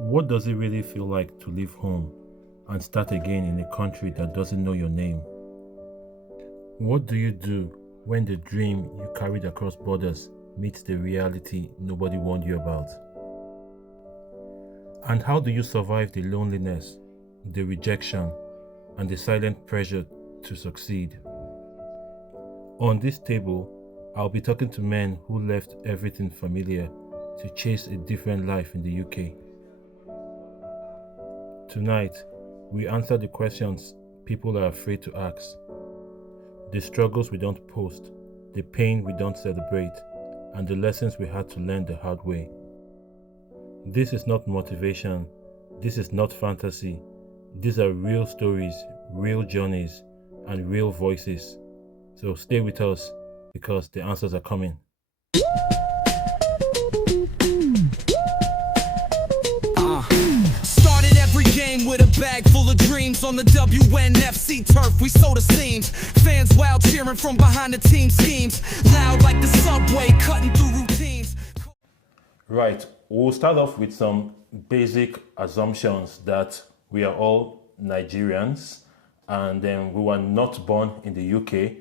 What does it really feel like to leave home and start again in a country that doesn't know your name? What do you do when the dream you carried across borders meets the reality nobody warned you about? And how do you survive the loneliness, the rejection, and the silent pressure to succeed? On this table, I'll be talking to men who left everything familiar to chase a different life in the UK. Tonight, we answer the questions people are afraid to ask, the struggles we don't post, the pain we don't celebrate, and the lessons we had to learn the hard way. This is not motivation, this is not fantasy. These are real stories, real journeys, and real voices. So stay with us because the answers are coming. Started every game with a bag full of dreams. On the WNFC turf, we sow the seams. Fans wild cheering from behind the team schemes. Loud like the subway, cutting through routines. Right, we'll start off with some basic assumptions that we are all Nigerians and then we were not born in the UK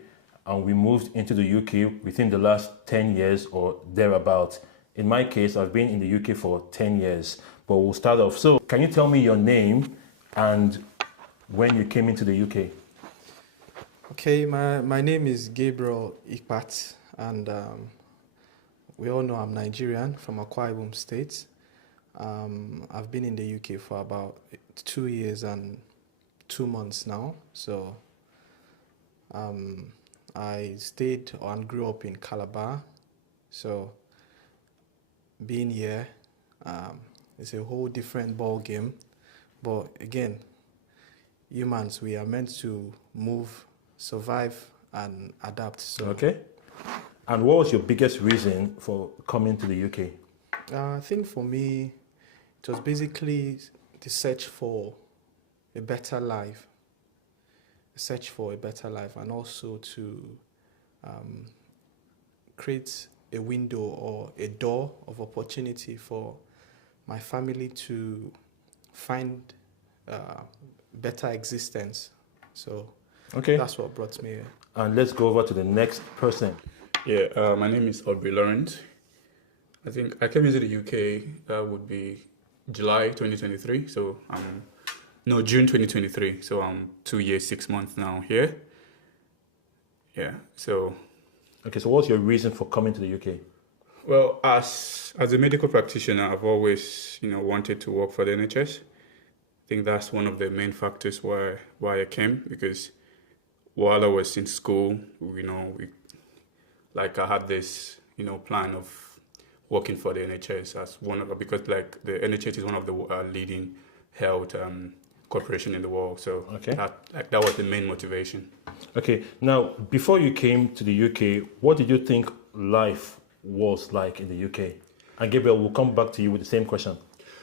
and we moved into the UK within the last 10 years or thereabout. In my case, I've been in the UK for 10 years, but we'll start off. So, can you tell me your name and when you came into the UK? Okay, my name is Gabriel Ikpat, and we all know I'm Nigerian from Akwa Ibom State. I've been in the UK for about 2 years and 2 months now. So I stayed and grew up in Calabar. So being here, it's a whole different ball game. But again, humans, we are meant to move, survive, and adapt. So Okay. And what was your biggest reason for coming to the UK? I think for me, it was basically the search for a better life, and also to create a window or a door of opportunity for my family to find better existence. So Okay. that's what brought me here. And let's go over to the next person. Yeah, my name is Aubrey Laurent. I think I came into the UK, that would be July 2023. So June 2023. So I'm 2 years, 6 months now here. Yeah, so. Okay, so what's your reason for coming to the UK? Well, as a medical practitioner, I've always, wanted to work for the NHS. I think that's one of the main factors why I came, because while I was in school, I had this, plan of working for the NHS as because the NHS is one of the leading health corporation in the world. So Okay. that was the main motivation. Okay, now before you came to the UK, what did you think life was like in the UK? And Gabriel, we'll come back to you with the same question.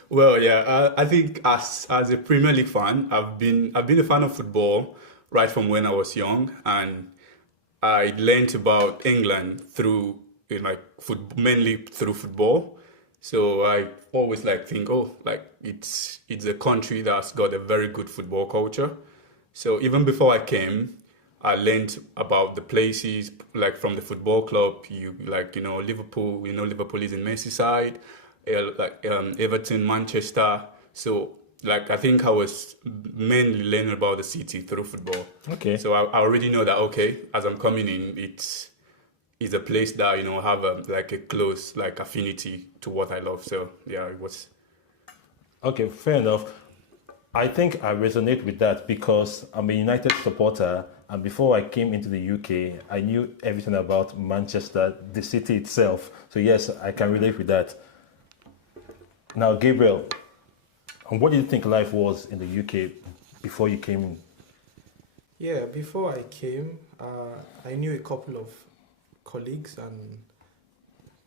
Well, yeah, I think as a Premier League fan, I've been a fan of football right from when I was young, and I learned about England through mainly through football. So I always think, it's a country that's got a very good football culture. So even before I came, I learned about the places from the football club. Liverpool. Liverpool is in Merseyside, Everton, Manchester. So I think I was mainly learning about the city through football. Okay. So I already know that, okay, as I'm coming in, it's a place that, have a close affinity to what I love. So yeah, it was. Okay, fair enough. I think I resonate with that because I'm a United supporter, and before I came into the UK, I knew everything about Manchester, the city itself. So yes, I can relate with that. Now, Gabriel, what do you think life was in the UK before you came in? Yeah, before I came, I knew a couple of colleagues and,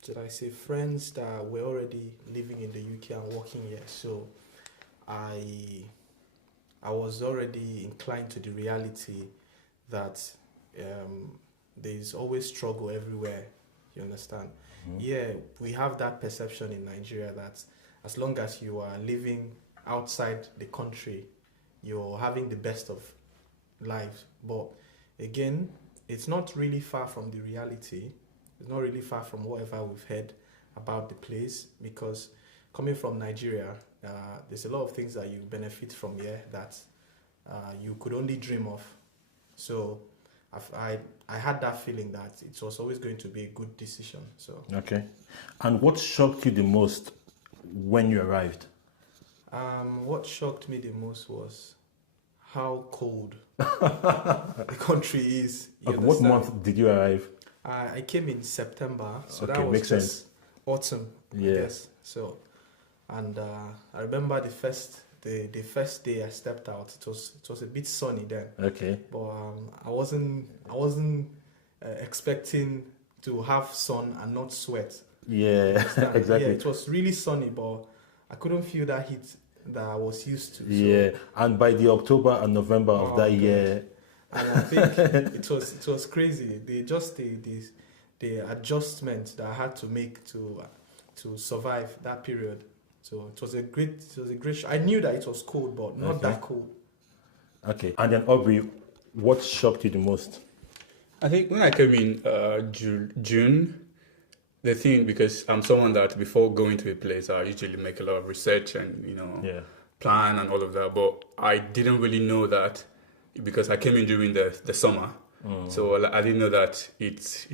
should I say, friends that were already living in the UK and working here. So I was already inclined to the reality that there's always struggle everywhere. You understand? Yeah, we have that perception in Nigeria that as long as you are living outside the country, you're having the best of life. But again, it's not really far from the reality. It's not really far from whatever we've heard about the place, because coming from Nigeria, there's a lot of things that you benefit from here that you could only dream of. So I had that feeling that it was always going to be a good decision. So Okay. And what shocked you the most when you arrived? what shocked me the most was how cold the country is. You Okay, what understand? month did you arrive? I came in September, so Okay, that was makes just sense. autumn. Yeah. Yes. So, and I remember the first day I stepped out. It was a bit sunny then, Okay. but I wasn't expecting to have sun and not sweat. Yeah, Understand? exactly. Yeah, it was really sunny, but I couldn't feel that heat that I was used to. So, Yeah, and by the October and November of Oh, that God. year, and I think it was crazy. The adjustment that I had to make to survive that period. So it was a great. I knew that it was cold, but not Okay. that cold. okay. And then Aubrey, what shocked you the most? I think when I came in June, the thing, because I'm someone that before going to a place, I usually make a lot of research and, Yeah. plan and all of that. But I didn't really know that because I came in during the summer. So I didn't know that it's,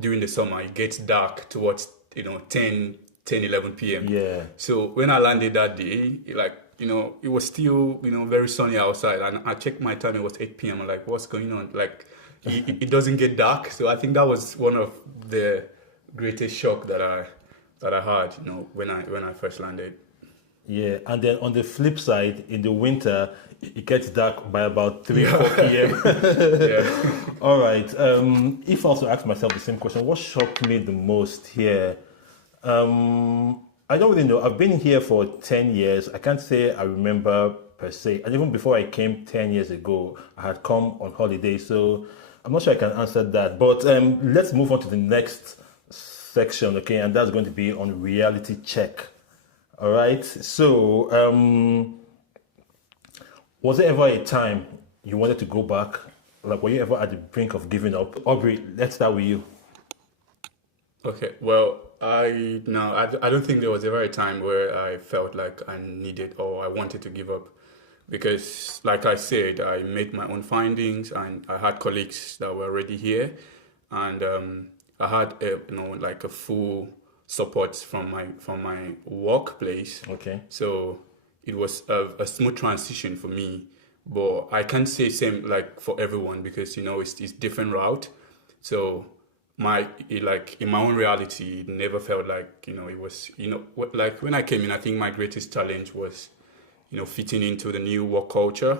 during the summer, it gets dark towards, 10, 11 p.m. Yeah. So when I landed that day, it was still, very sunny outside. And I checked my time, it was 8 p.m. I'm like, what's going on? Like, it doesn't get dark. So I think that was one of the greatest shock that I had, when I first landed. Yeah, and then on the flip side, in the winter, it gets dark by about 3, 4 p.m. Yeah. All right. If I also ask myself the same question, what shocked me the most here? I don't really know. I've been here for 10 years. I can't say I remember per se. And even before I came 10 years ago, I had come on holiday. So I'm not sure I can answer that. But let's move on to the next section, okay? And that's going to be on reality check. All right. So, was there ever a time you wanted to go back? Like, were you ever at the brink of giving up? Aubrey, let's start with you. Okay, well, I don't think there was ever a time where I felt like I needed or I wanted to give up, because, like I said, I made my own findings and I had colleagues that were already here, and I had a full support from my workplace. Okay. So it was a smooth transition for me, but I can't say same like for everyone, because it's different route. So in my own reality, it never felt like it was like when I came in. I think my greatest challenge was fitting into the new work culture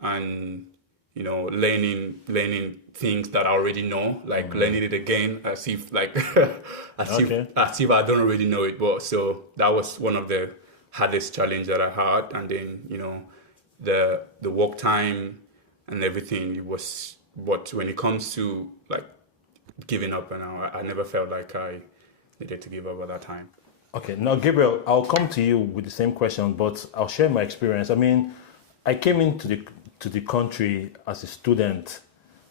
and learning things that I already know, like learning it again as if like as if I don't already know it. But so that was one of the hardest challenge that I had, and then the work time and everything, it was. But when it comes to like giving up, and I never felt like I needed to give up at that time. Okay, now Gabriel, I'll come to you with the same question, but I'll share my experience. I mean, I came into the country as a student.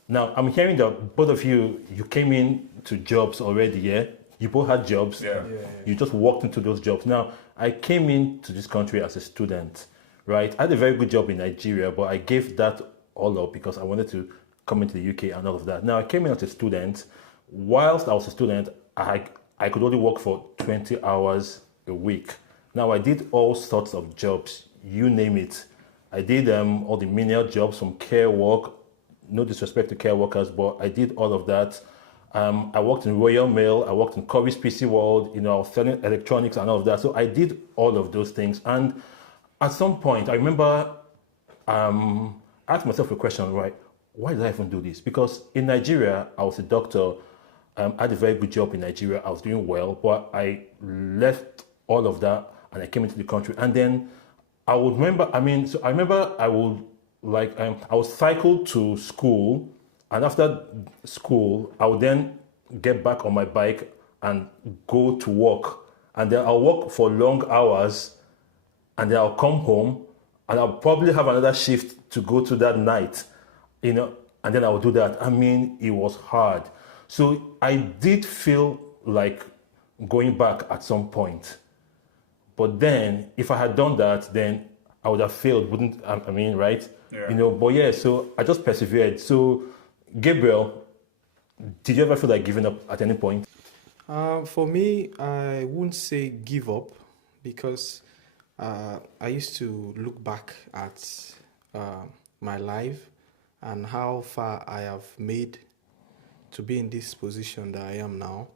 Now, I'm hearing that both of you came in to jobs already, yeah? You both had jobs. Yeah. You just walked into those jobs. Now, I came into this country as a student, right? I had a very good job in Nigeria, but I gave that all up because I wanted to come into the UK and all of that. Now, I came in as a student. Whilst I was a student, I could only work for 20 hours a week. Now, I did all sorts of jobs, you name it. I did all the menial jobs from care work, no disrespect to care workers, but I did all of that. I worked in Royal Mail, I worked in Corey's PC World, I was selling electronics and all of that. So I did all of those things. And at some point, I remember I asked myself a question, right? Why did I even do this? Because in Nigeria, I was a doctor. I had a very good job in Nigeria. I was doing well, but I left all of that and I came into the country. And then I would remember, I would cycle to school, and after school, I would then get back on my bike and go to work. and then I'll work for long hours, and then I'll come home, and I'll probably have another shift to go to that night, and then I'll do that. I mean, it was hard. So I did feel like going back at some point. But then, if I had done that, then I would have failed, wouldn't I mean, right? Yeah. But yeah, so I just persevered. So, Gabriel, did you ever feel like giving up at any point? For me, I wouldn't say give up, because I used to look back at my life and how far I have made to be in this position that I am now.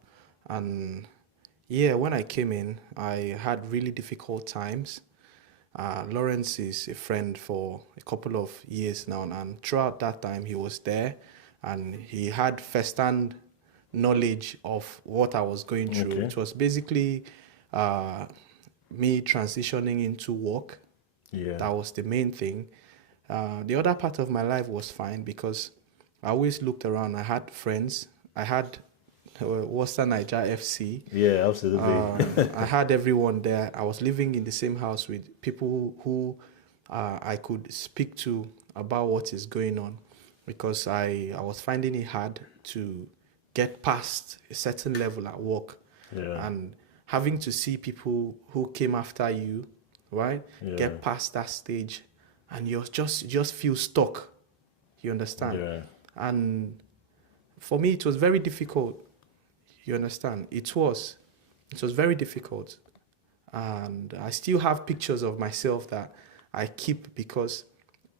And yeah, when I came in, I had really difficult times. Lawrence is a friend for a couple of years now, and throughout that time he was there, and he had first-hand knowledge of what I was going through. Okay. It was basically me transitioning into work. Yeah. That was the main thing. The other part of my life was fine, because I always looked around. I had friends. I had Western Niger FC. Yeah, absolutely. I had everyone there. I was living in the same house with people who I could speak to about what is going on, because I was finding it hard to get past a certain level at work. Yeah. And having to see people who came after you, right, Yeah. get past that stage, and you just feel stuck. You understand? Yeah. And for me, it was very difficult. You understand? It was very difficult. And I still have pictures of myself that I keep, because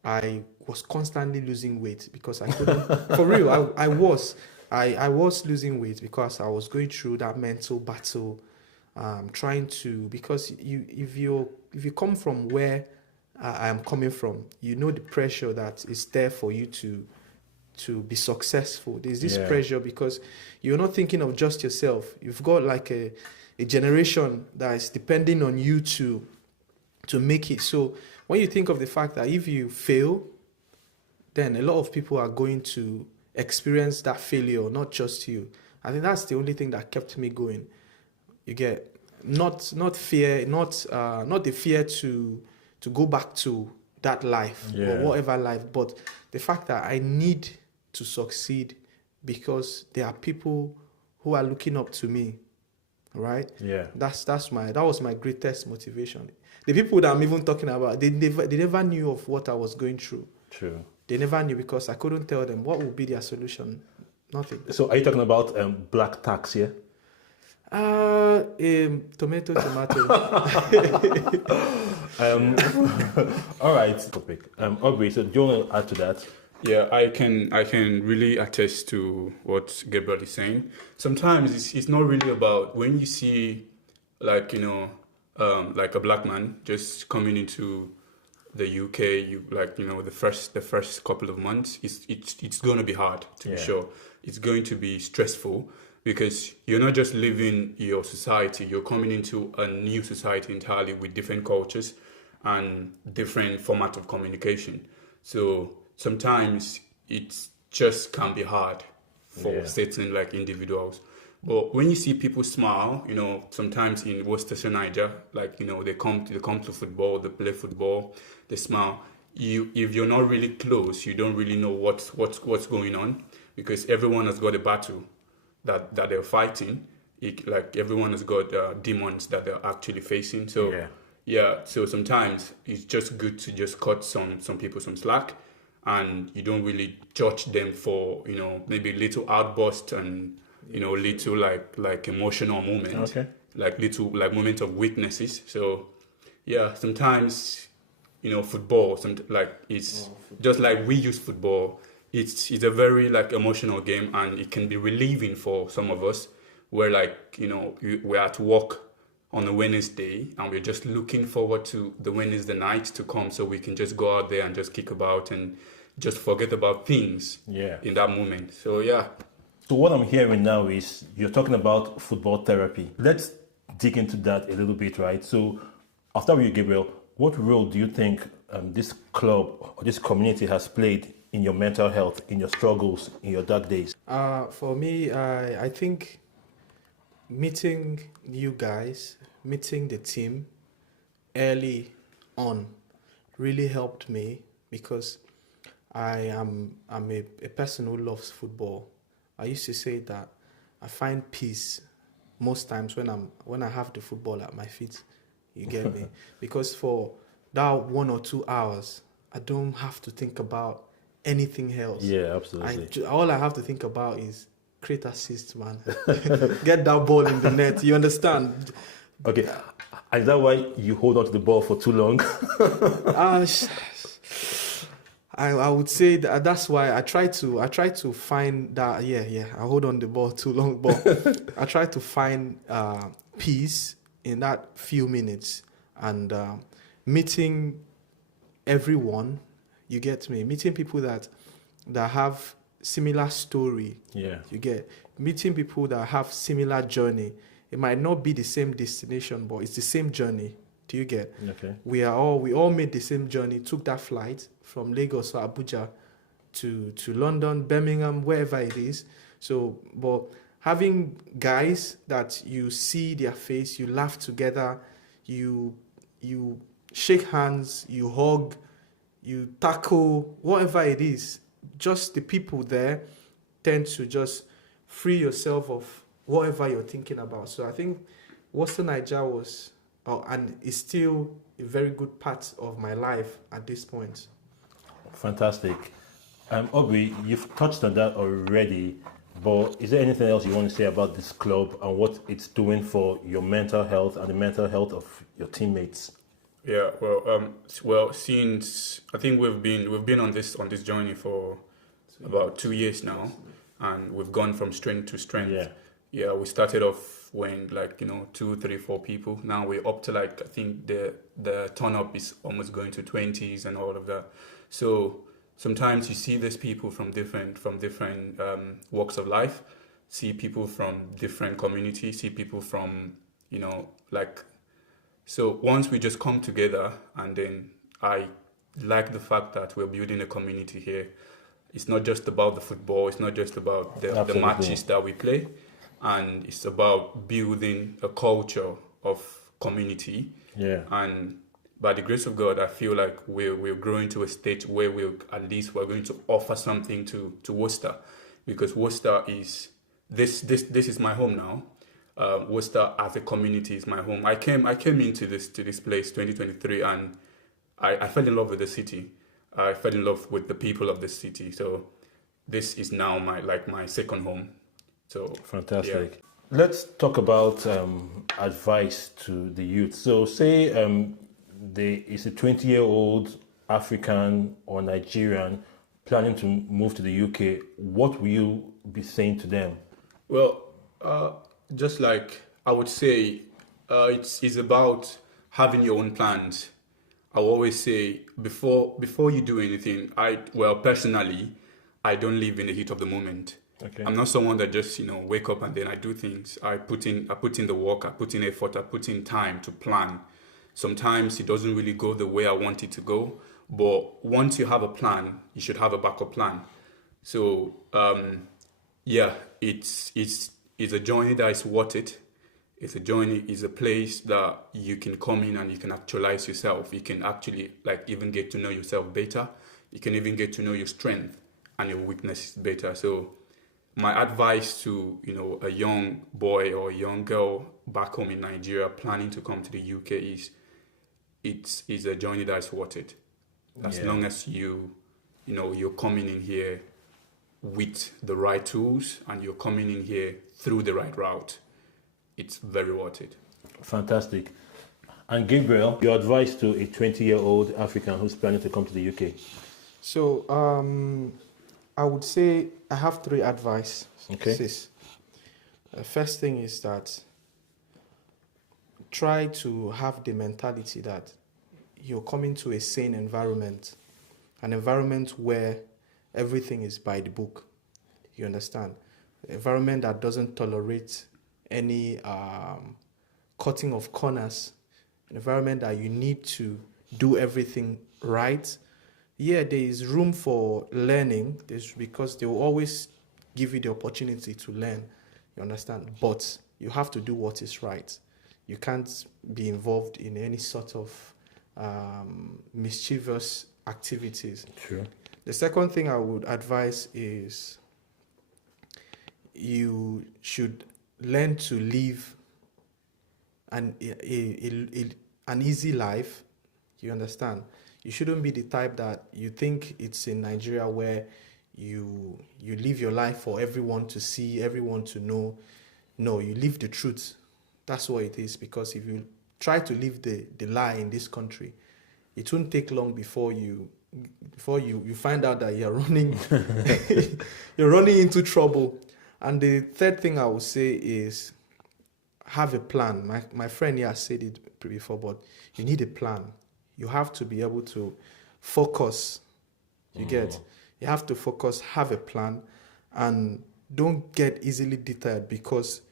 I was constantly losing weight, because I couldn't, for real, I was losing weight because I was going through that mental battle, trying to, because if you come from where I am coming from, you know the pressure that is there for you to be successful. There's this pressure, because you're not thinking of just yourself. You've got like a generation that is depending on you to make it. So when you think of the fact that if you fail, then a lot of people are going to experience that failure, not just you. I think that's the only thing that kept me going. You get not fear, not the fear to go back to that life or whatever life, but the fact that I need to succeed, because there are people who are looking up to me, right? Yeah. That was my greatest motivation. The people that I'm even talking about, they never knew of what I was going through. True. They never knew, because I couldn't tell them what would be their solution. Nothing. So are you talking about black tax, yeah? Tomato. All right. Topic. Aubrey, so do you want to add to that? Yeah, I can really attest to what Gabriel is saying. Sometimes it's not really about when you see, like, like a black man just coming into the UK, the first couple of months, it's going to be hard, to be sure. It's going to be stressful, because you're not just living your society, you're coming into a new society entirely with different cultures and different format of communication. So sometimes it just can be hard for certain like individuals. But when you see people smile, sometimes in Worcestershire, Niger, like, they come to football, they play football, they smile. If you're not really close, you don't really know what's going on, because everyone has got a battle that they're fighting. Like everyone has got demons that they're actually facing. So so sometimes it's just good to just cut some people some slack, and you don't really judge them for maybe little outburst and little like emotional moment, like little like moment of weaknesses. So sometimes football, it's just like we use football. It's a very like emotional game, and it can be relieving for some of us, where like we're at work on a Wednesday and we're just looking forward to the Wednesday night to come, so we can just go out there and just kick about and just forget about things in that moment. So So what I'm hearing now is you're talking about football therapy. Let's dig into that a little bit, right? So I'll start with you, Gabriel. What role do you think this club or this community has played in your mental health, in your struggles, in your dark days? For me, I think meeting you guys, meeting the team early on really helped me because I'm a person who loves football. I used to say that I find peace most times when I have the football at my feet. You get me? Because for that 1 or 2 hours, I don't have to think about anything else. Yeah, absolutely. All I have to think about is create assists, man. Get that ball in the net. You understand? Okay. Is that why you hold on to the ball for too long? I would say that's why I try to find that. Yeah, I hold on the ball too long, but I try to find peace in that few minutes and meeting everyone. You get me? Meeting people that have similar story. Yeah. You get meeting people that have similar journey. It might not be the same destination, but it's the same journey. Do you get? Okay. We all made the same journey, took that flight from Lagos or Abuja to London, Birmingham, wherever it is. So, but having guys that you see their face, you laugh together, you shake hands, you hug, you tackle, whatever it is, just the people there tend to just free yourself of whatever you're thinking about. So I think Western Nigeria was, and is still a very good part of my life at this point. Fantastic. Aubrey, you've touched on that already, but is there anything else you want to say about this club and what it's doing for your mental health and the mental health of your teammates? Yeah, since I think we've been on this journey for about 2 years now, and we've gone from strength to strength. Yeah, we started off when 2, 3, 4 people. Now we're up to I think the turn up is almost going to 20s and all of that. So sometimes you see these people from different walks of life, see people from different communities, see people from So once we just come together, and then I like the fact that we're building a community here. It's not just about the football. It's not just about the matches that we play. And it's about building a culture of community. Yeah. And by the grace of God, I feel like we're growing to a stage where we're going to offer something to Worcester, because Worcester is this is my home now. Worcester as a community is my home. I came into this place 2023, and I fell in love with the city. I fell in love with the people of the city. So this is now my second home. So fantastic. Yeah. Let's talk about advice to the youth. So say it's a 20-year-old African or Nigerian planning to move to the UK. What will you be saying to them? Well, just like I would say, it's about having your own plans. I always say before you do anything, personally, I don't live in the heat of the moment. Okay. I'm not someone that just wake up and then I do things. I put in the work, I put in effort, I put in time to plan. Sometimes it doesn't really go the way I want it to go, but once you have a plan, you should have a backup plan. So it's a journey that is worth it. It's a journey, it's a place that you can come in and you can actualize yourself. You can actually even get to know yourself better. You can even get to know your strength and your weaknesses better. So my advice to a young boy or a young girl back home in Nigeria planning to come to the UK is it's a journey that is worth it. As long as you're coming in here with the right tools and you're coming in here through the right route, it's very worth it. Fantastic. And Gabriel, your advice to a 20-year-old African who's planning to come to the UK? So I would say I have 3 advice. Okay. The first thing is that try to have the mentality that you're coming to a sane environment, an environment where everything is by the book. You understand? An environment that doesn't tolerate any cutting of corners, an environment that you need to do everything right. Yeah, there is room for learning, because they will always give you the opportunity to learn, you understand? But you have to do what is right. you can't be involved in any sort of mischievous activities. True. The second thing I would advise is you should learn to live an easy life. You understand? You shouldn't be the type that you think it's in Nigeria where you live your life for everyone to see, everyone to know. No, you live the truth. That's what it is. Because if you try to live the lie in this country, it won't take long before you find out that you're running into trouble. And the third thing I would say is have a plan. My friend here said it before, but you need a plan. You have to be able to focus. You get? You have to focus, have a plan, and don't get easily deterred, because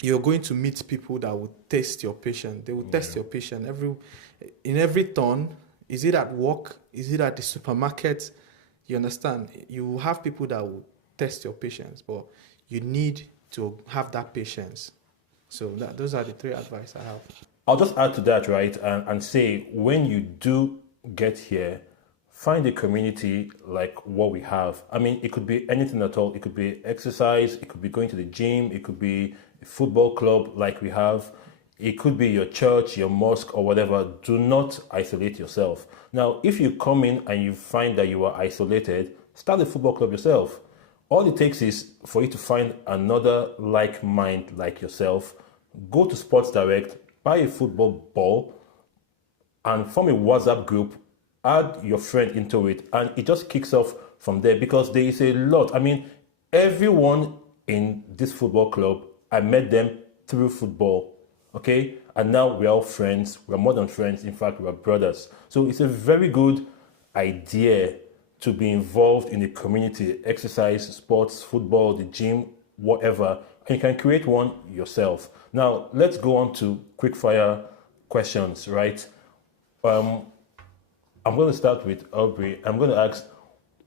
you're going to meet people that will test your patience. They will test your patience in every turn. Is it at work? Is it at the supermarket? You understand? You will have people that will test your patience, but you need to have that patience. So those are the three advice I have. I'll just add to that, right, and say when you do get here, find a community like what we have. I mean, it could be anything at all. It could be exercise, it could be going to the gym, it could be a football club like we have. It could be your church, your mosque, or whatever. Do not isolate yourself. Now, if you come in and you find that you are isolated, start a football club yourself. All it takes is for you to find another like mind like yourself, go to Sports Direct, buy a football ball, and form a WhatsApp group, add your friend into it, and it just kicks off from there, because there is a lot. I mean, everyone in this football club, I met them through football. Okay, and now we're all friends. We're more than friends. In fact, we're brothers. So it's a very good idea to be involved in the community, exercise, sports, football, the gym, whatever. And you can create one yourself. Now, let's go on to quickfire questions, right? I'm going to start with Aubrey. I'm going to ask,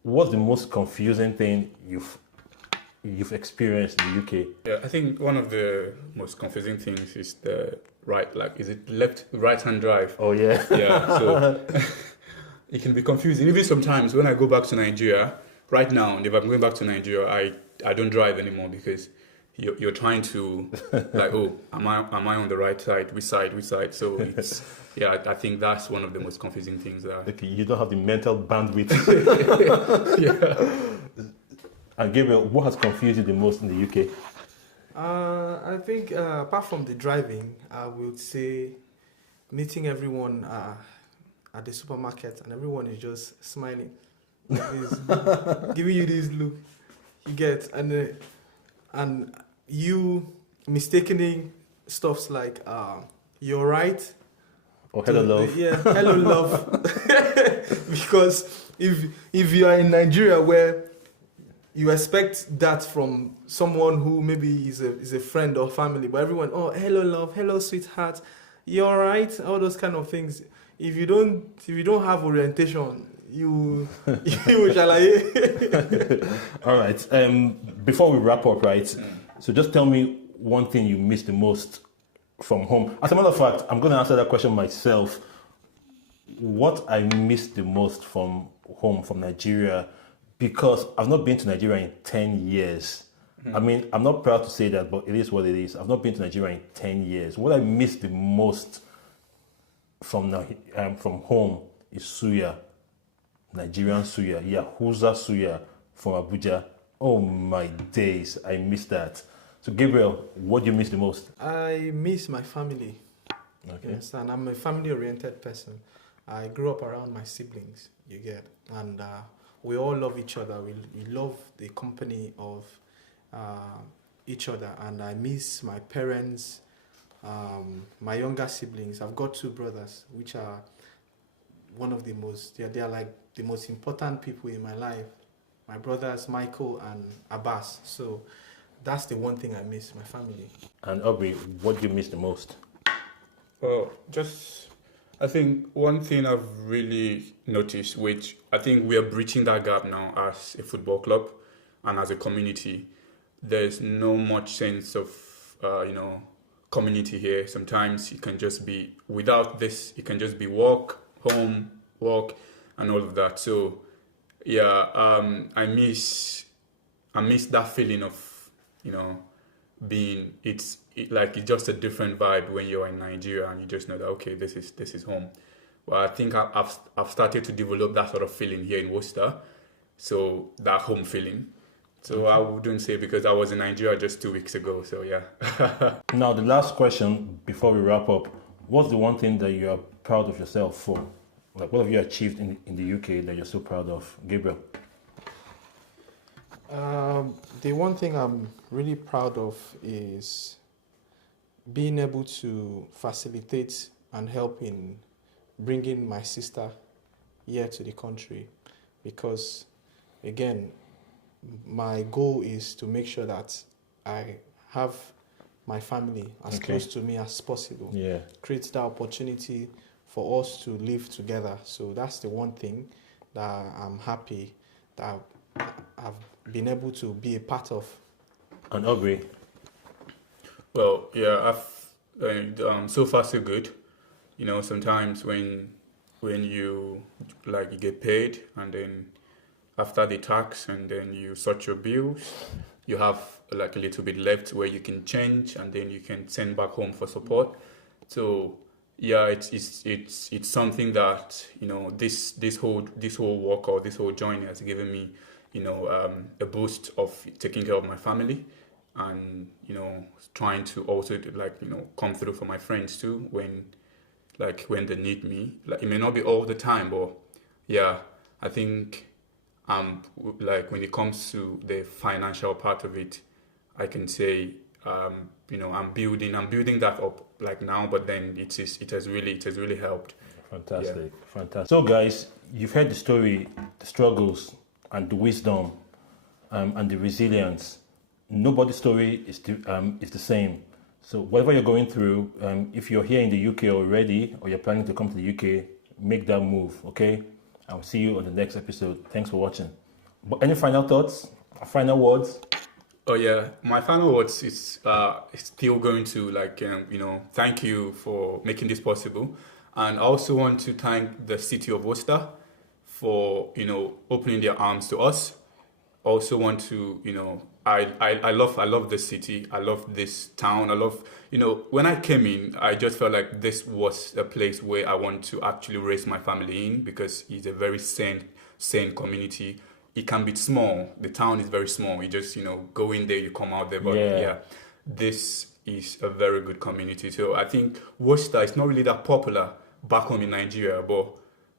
what's the most confusing thing you've experienced in the UK? Yeah, I think one of the most confusing things is the is it right-hand drive? Oh, yeah. Yeah, so it can be confusing. Even sometimes when I go back to Nigeria, right now, if I'm going back to Nigeria, I don't drive anymore, because you're trying to, like, oh, am I on the right side? Which side? So it's, yeah, I think that's one of the most confusing things there. Okay, you don't have the mental bandwidth. Yeah. And Gabriel, what has confused you the most in the UK? I think apart from the driving, I would say meeting everyone at the supermarket, and everyone is just smiling, giving you this look. You get, and you mistaking stuffs like you're right. Or hello, love. Yeah, hello, love. Because if you are in Nigeria where you expect that from someone who maybe is a friend or family, but everyone, oh, hello, love, hello, sweetheart, you're right, all those kind of things. If you don't have orientation, you shall I? All right. Before we wrap up, right? So just tell me one thing you miss the most from home. As a matter of fact, I'm going to answer that question myself. What I miss the most from home, from Nigeria, because I've not been to Nigeria in 10 years. I mean, I'm not proud to say that, but it is what it is. I've not been to Nigeria in 10 years. What I miss the most from home is suya, Nigerian suya, Yahuza suya from Abuja. Oh my days, I miss that. So Gabriel, what do you miss the most? I miss my family. Okay. Yes, and I'm a family-oriented person. I grew up around my siblings, you get, and we all love each other. We love the company of each other, and I miss my parents, my younger siblings. I've got two brothers, which are one of the most, they are like the most important people in my life. My brothers, Michael and Abbas. So that's the one thing I miss, my family. And Aubrey, what do you miss the most? Well, I think one thing I've really noticed, which I think we are breaching that gap now as a football club and as a community, there's no much sense of, community here. Sometimes it can just be without this. It can just be work, home, work, and all of that. So yeah, I miss that feeling of being it's just a different vibe when you're in Nigeria and you just know that okay, this is home. Well, I think I've started to develop that sort of feeling here in Worcester, so that home feeling. So I wouldn't say because I was in Nigeria just 2 weeks ago. So yeah. Now, the last question before we wrap up: what's the one thing that you are proud of yourself for? Like, what have you achieved in the UK that you're so proud of, Gabriel? The one thing I'm really proud of is being able to facilitate and help in bringing my sister here to the country, because again, my goal is to make sure that I have my family as close to me as possible. Yeah. Create that opportunity for us to live together. So that's the one thing that I'm happy that I've been able to be a part of. And Aubrey? Well, yeah, so far so good. Sometimes when you you get paid and then after the tax and then you sort your bills, you have like a little bit left where you can change and then you can send back home for support. So yeah, it's something that this whole work or this whole journey has given me a boost of taking care of my family and trying to also come through for my friends too when they need me. Like it may not be all the time, but yeah, I think when it comes to the financial part of it, I can say I'm building that up now, but then it has really helped. Fantastic. So guys, you've heard the story, the struggles and the wisdom and the resilience. Nobody's story is the same. So whatever you're going through, if you're here in the UK already or you're planning to come to the UK, make that move, okay? I'll see you on the next episode. Thanks for watching. But any final thoughts? Final words? Oh yeah, my final words is still going to thank you for making this possible, and I also want to thank the city of Worcester for opening their arms to us. Also want to I love this city. I love this town. I love when I came in, I just felt like this was a place where I want to actually raise my family in because it's a very sane community. It can be small. The town is very small. You just go in there, you come out there. But yeah, this is a very good community. So I think Worcester is not really that popular back home in Nigeria, but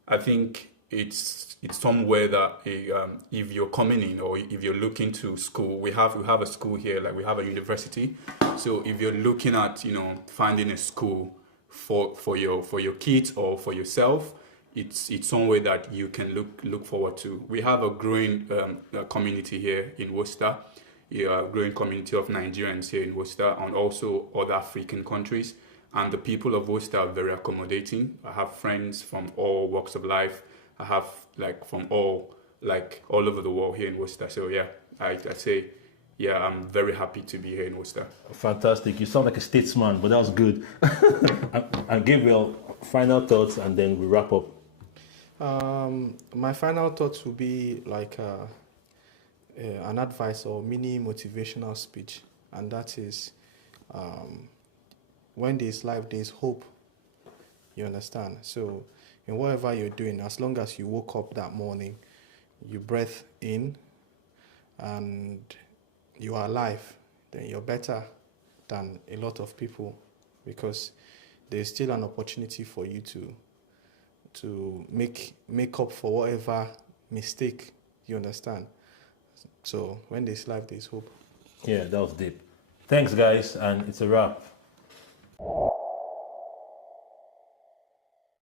I think it's somewhere that if you're coming in or if you're looking to school, we have a school here, like we have a university. So if you're looking at finding a school for your kids or for yourself, it's somewhere that you can look forward to. We have a growing community here in Worcester, a growing community of Nigerians here in Worcester and also other African countries. And the people of Worcester are very accommodating. I have friends from all walks of life. I have from all over the world here in Worcester. So yeah, I say, yeah, I'm very happy to be here in Worcester. Fantastic. You sound like a statesman, but that was good. And Gabriel, final thoughts, and then we wrap up. My final thoughts will be an advice or mini motivational speech, and that is, when there's life, there's hope. You understand? So in whatever you're doing, as long as you woke up that morning, you breathe in, and you are alive, then you're better than a lot of people, because there's still an opportunity for you to make up for whatever mistake, you understand. So when there's life, there's hope. Yeah, that was deep. Thanks guys, and it's a wrap.